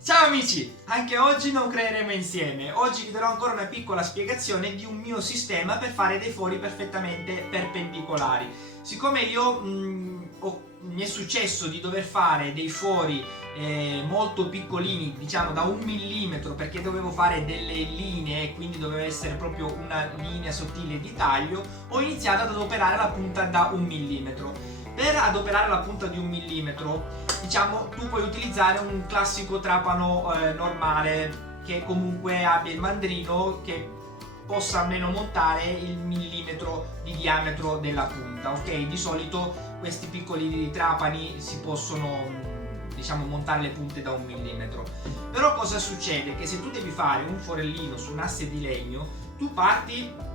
Ciao amici, anche oggi non creeremo insieme. Oggi vi darò ancora una piccola spiegazione di un mio sistema per fare dei fori perfettamente perpendicolari. Siccome mi è successo di dover fare dei fori molto piccolini, diciamo da 1 millimetro, perché dovevo fare delle linee e quindi doveva essere proprio una linea sottile di taglio, ho iniziato ad adoperare la punta da 1 millimetro. Per adoperare la punta di 1 millimetro, diciamo, tu puoi utilizzare un classico trapano normale che comunque abbia il mandrino che possa almeno montare il millimetro di diametro della punta, ok? Di solito questi piccoli trapani si possono, diciamo, montare le punte da 1 millimetro. Però cosa succede? Che se tu devi fare un forellino su un asse di legno, tu parti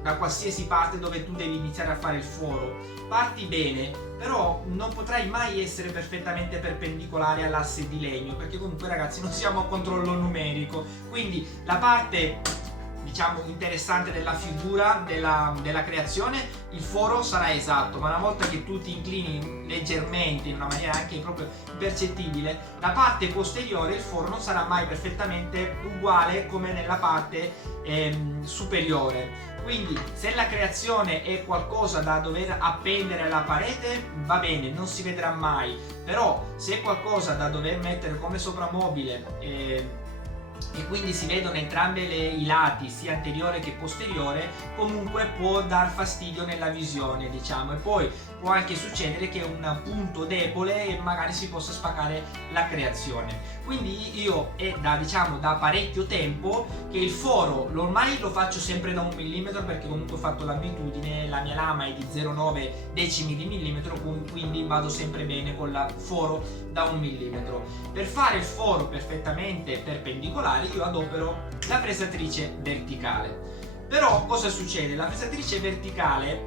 da qualsiasi parte dove tu devi iniziare a fare il foro, parti bene, però non potrai mai essere perfettamente perpendicolare all'asse di legno, perché comunque ragazzi non siamo a controllo numerico, quindi la parte, diciamo, interessante della figura, della creazione, il foro sarà esatto, ma una volta che tu ti inclini leggermente, in una maniera anche proprio percettibile, la parte posteriore, il foro non sarà mai perfettamente uguale come nella parte superiore. Quindi se la creazione è qualcosa da dover appendere alla parete, va bene, non si vedrà mai, però se è qualcosa da dover mettere come soprammobile e quindi si vedono entrambi i lati, sia anteriore che posteriore, comunque può dar fastidio nella visione, diciamo, e poi può anche succedere che un punto debole e magari si possa spaccare la creazione. Quindi io è da parecchio tempo che il foro ormai lo faccio sempre da 1 millimetro, perché comunque ho fatto l'abitudine, la mia lama è di 0,9 decimi di millimetro, quindi vado sempre bene con il foro da 1 millimetro. Per fare il foro perfettamente perpendicolare io adopero la fresatrice verticale. Però cosa succede? La fresatrice verticale,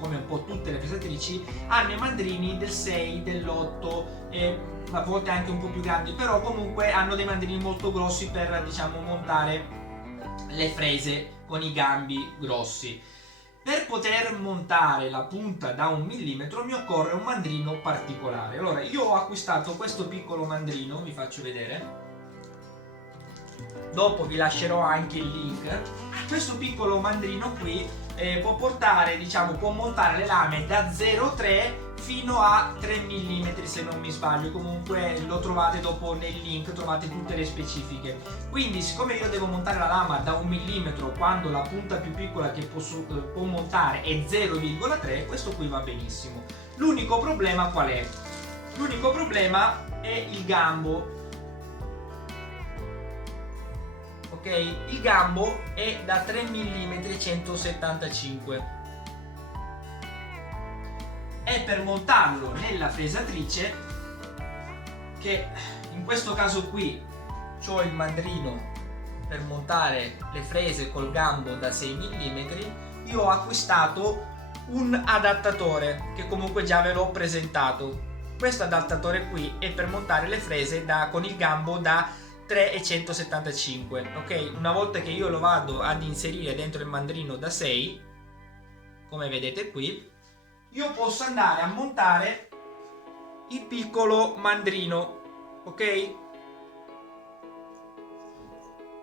come un po' tutte le fresatrici, hanno i mandrini del 6, dell'8 e a volte anche un po' più grandi, però comunque hanno dei mandrini molto grossi per, diciamo, montare le frese con i gambi grossi. Per poter montare la punta da 1 millimetro mi occorre un mandrino particolare. Allora io ho acquistato questo piccolo mandrino, vi faccio vedere, dopo vi lascerò anche il link. Questo piccolo mandrino qui può portare, diciamo, può montare le lame da 0,3 fino a 3 mm se non mi sbaglio, comunque lo trovate dopo nel link, trovate tutte le specifiche. Quindi siccome io devo montare la lama da 1 millimetro quando la punta più piccola che può montare è 0,3, questo qui va benissimo. L'unico problema qual è? L'unico problema è il gambo. Ok, il gambo è da 3 mm 175 e per montarlo nella fresatrice, che in questo caso qui ho il mandrino per montare le frese col gambo da 6 mm, io ho acquistato un adattatore che comunque già ve l'ho presentato. Questo adattatore qui è per montare le frese con il gambo da 3,175, ok? Una volta che io lo vado ad inserire dentro il mandrino da 6, come vedete qui, io posso andare a montare il piccolo mandrino, ok?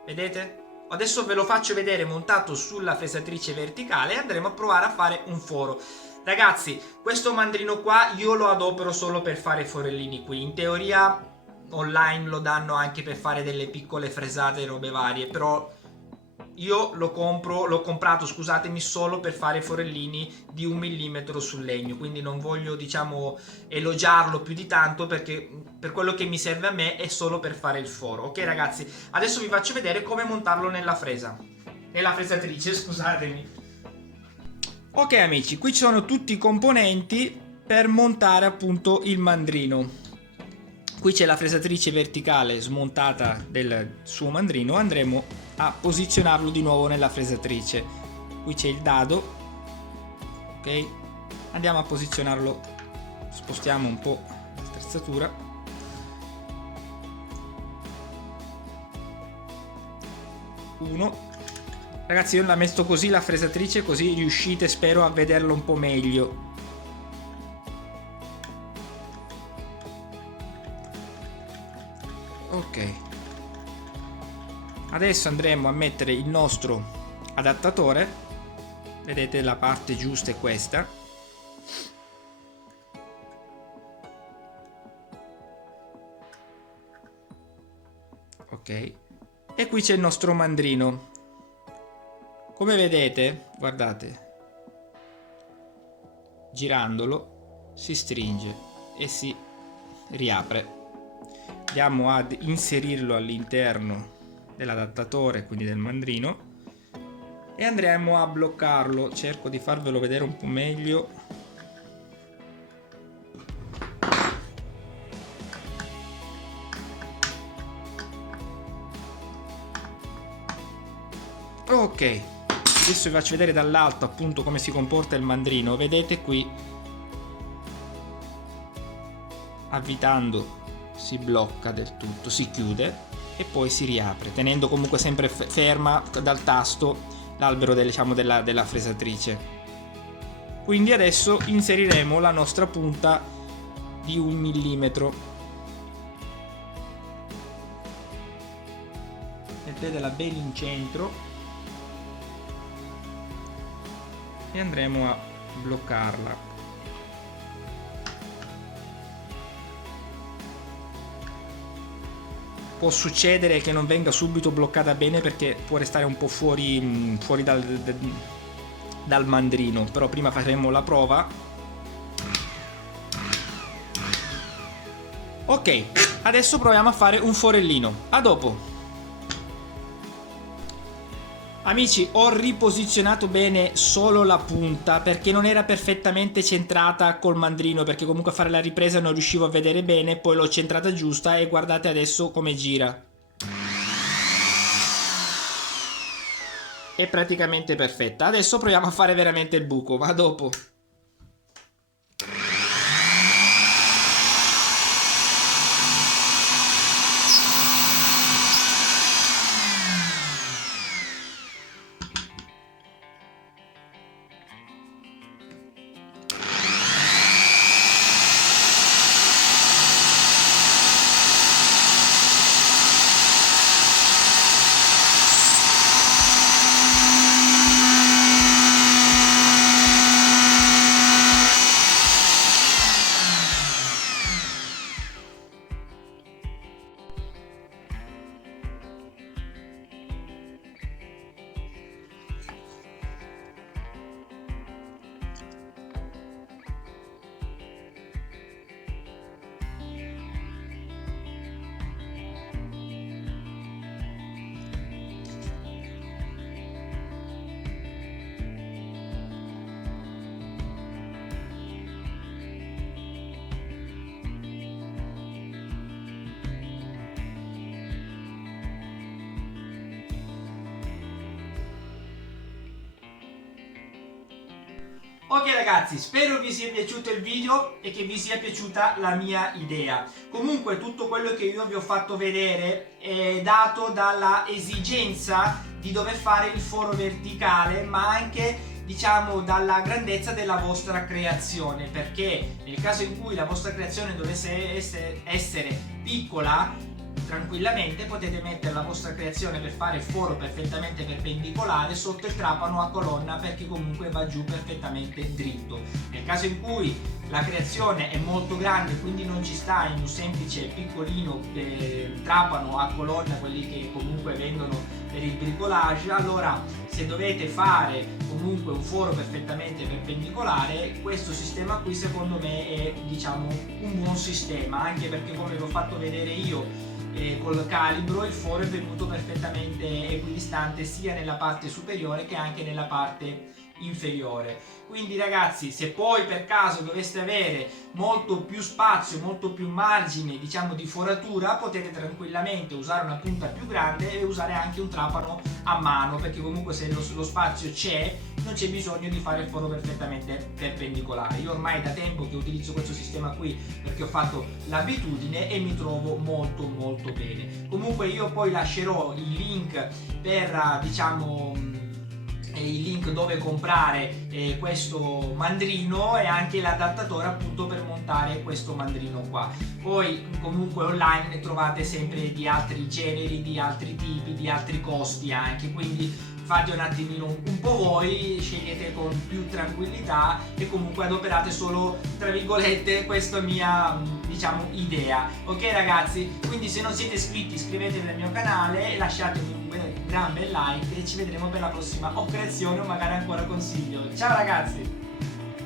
Vedete? Adesso ve lo faccio vedere montato sulla fresatrice verticale e andremo a provare a fare un foro. Ragazzi, questo mandrino qua io lo adopero solo per fare forellini qui. In teoria online lo danno anche per fare delle piccole fresate e robe varie, però io l'ho comprato, scusatemi, solo per fare forellini di 1 millimetro sul legno, quindi non voglio, diciamo, elogiarlo più di tanto, perché per quello che mi serve a me è solo per fare il foro. Ok ragazzi, adesso vi faccio vedere come montarlo nella fresatrice, scusatemi. Ok amici, qui ci sono tutti i componenti per montare appunto il mandrino. Qui c'è la fresatrice verticale smontata del suo mandrino, andremo a posizionarlo di nuovo nella fresatrice. Qui c'è il dado, ok? Andiamo a posizionarlo, spostiamo un po' l'attrezzatura. Uno. Ragazzi, io la metto così la fresatrice, così riuscite, spero, a vederlo un po' meglio. Ok, adesso andremo a mettere il nostro adattatore. Vedete, la parte giusta è questa. Ok, e qui c'è il nostro mandrino. Come vedete, guardate, girandolo si stringe e si riapre. Andiamo ad inserirlo all'interno dell'adattatore, quindi del mandrino, e andremo a bloccarlo. Cerco di farvelo vedere un po' meglio. Ok, adesso vi faccio vedere dall'alto appunto come si comporta il mandrino. Vedete qui, avvitando si blocca del tutto, si chiude e poi si riapre, tenendo comunque sempre ferma dal tasto l'albero della fresatrice. Quindi adesso inseriremo la nostra punta di 1 millimetro. Mettetela bene in centro e andremo a bloccarla. Può succedere che non venga subito bloccata bene perché può restare un po' fuori dal mandrino, però prima faremo la prova. Ok, adesso proviamo a fare un forellino. A dopo. Amici, ho riposizionato bene solo la punta perché non era perfettamente centrata col mandrino, perché comunque a fare la ripresa non riuscivo a vedere bene, poi l'ho centrata giusta e guardate adesso come gira. È praticamente perfetta. Adesso proviamo a fare veramente il buco, ma dopo. Ok ragazzi, spero vi sia piaciuto il video e che vi sia piaciuta la mia idea. Comunque tutto quello che io vi ho fatto vedere è dato dalla esigenza di dover fare il foro verticale, ma anche diciamo dalla grandezza della vostra creazione, perché nel caso in cui la vostra creazione dovesse essere piccola, tranquillamente potete mettere la vostra creazione per fare il foro perfettamente perpendicolare sotto il trapano a colonna, perché comunque va giù perfettamente dritto. Nel caso in cui la creazione è molto grande, quindi non ci sta in un semplice piccolino trapano a colonna, quelli che comunque vendono per il bricolage, allora se dovete fare comunque un foro perfettamente perpendicolare, questo sistema qui secondo me è diciamo un buon sistema, anche perché come vi ho fatto vedere io col calibro, il foro è venuto perfettamente equidistante sia nella parte superiore che anche nella parte inferiore. Quindi ragazzi, se poi per caso doveste avere molto più spazio, molto più margine diciamo di foratura, potete tranquillamente usare una punta più grande e usare anche un trapano a mano, perché comunque se lo spazio c'è, non c'è bisogno di fare il foro perfettamente perpendicolare. Io ormai da tempo che utilizzo questo sistema qui perché ho fatto l'abitudine e mi trovo molto bene. Comunque io poi lascerò il link per diciamo il link dove comprare questo mandrino e anche l'adattatore appunto per montare questo mandrino qua. Poi comunque online ne trovate sempre di altri generi, di altri tipi, di altri costi anche, quindi fate un attimino un po' voi, scegliete con più tranquillità e comunque adoperate solo tra virgolette questa mia diciamo idea. Ok ragazzi, quindi se non siete iscritti iscrivetevi al mio canale, lasciatemi un gran bel like e ci vedremo per la prossima o creazione o magari ancora consiglio. Ciao ragazzi!